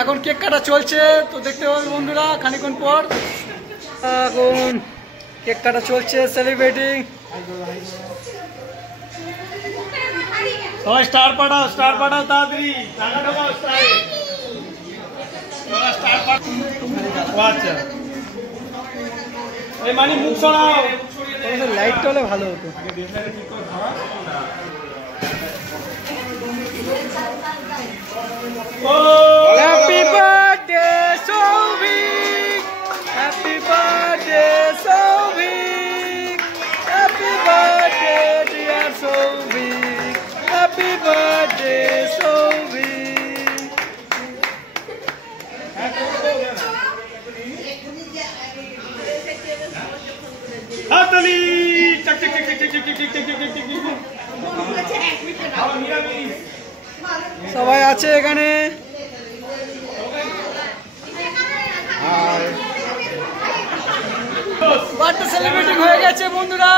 এখন কেক কাটা চলছে, তো দেখতে পাবে বন্ধুরা খানিক্ষণ পর। এখন কেক কাটা চলছে, সেলিব্রেটিং। সবাই স্টার পাঠাও তাড়াতাড়ি, টাকা ঢোকাও স্টারে। স্টার পাঠাও। আচ্ছা এই মানে মুখ সরাও, লাইটটা হলে ভালো হতো। Happy birthday Souvik, happy birthday Souvik, happy birthday dear Souvik, happy birthday Souvik. Hatali chak chak chak chak chak chak chak chak chak. সবাই আছে এখানে। বার্থডে সেলিব্রেটিং হয়ে গেছে বন্ধুরা,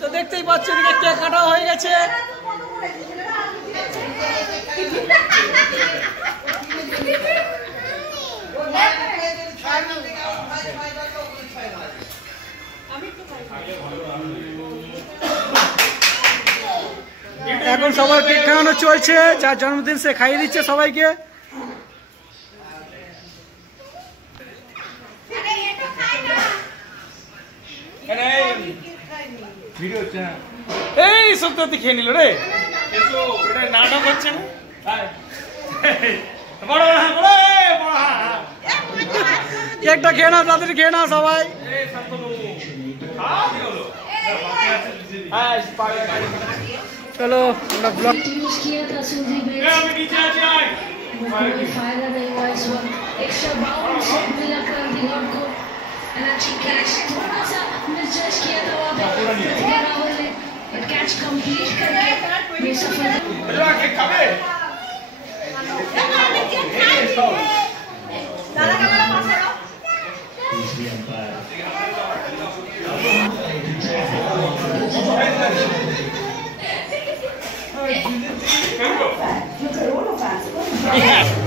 তো দেখতেই পাচ্ছ এদিকে কেক কাটা হয়ে গেছে। এখন সবার কেক খাওয়ানো চলছে, যার জন্মদিন সে খাইয়ে দিচ্ছে সবাইকে। এই সত্যি খেয়ে নিল রে, নাটক হচ্ছে না। কেকটা খেয়ে নাও, তাদের খেয়ে নাও সবাই। चलो अपना ब्लॉग किया था सुधीर फायदा नहीं हुआ इस वक्त। एक्स्ट्रा बाउंस मिला कर दीवार को, अच्छी कैच थोड़ा सा मिसजज किया था वहाँ पे राहुल ने, बट कैच कंप्लीट करके बेसफल। Yeah.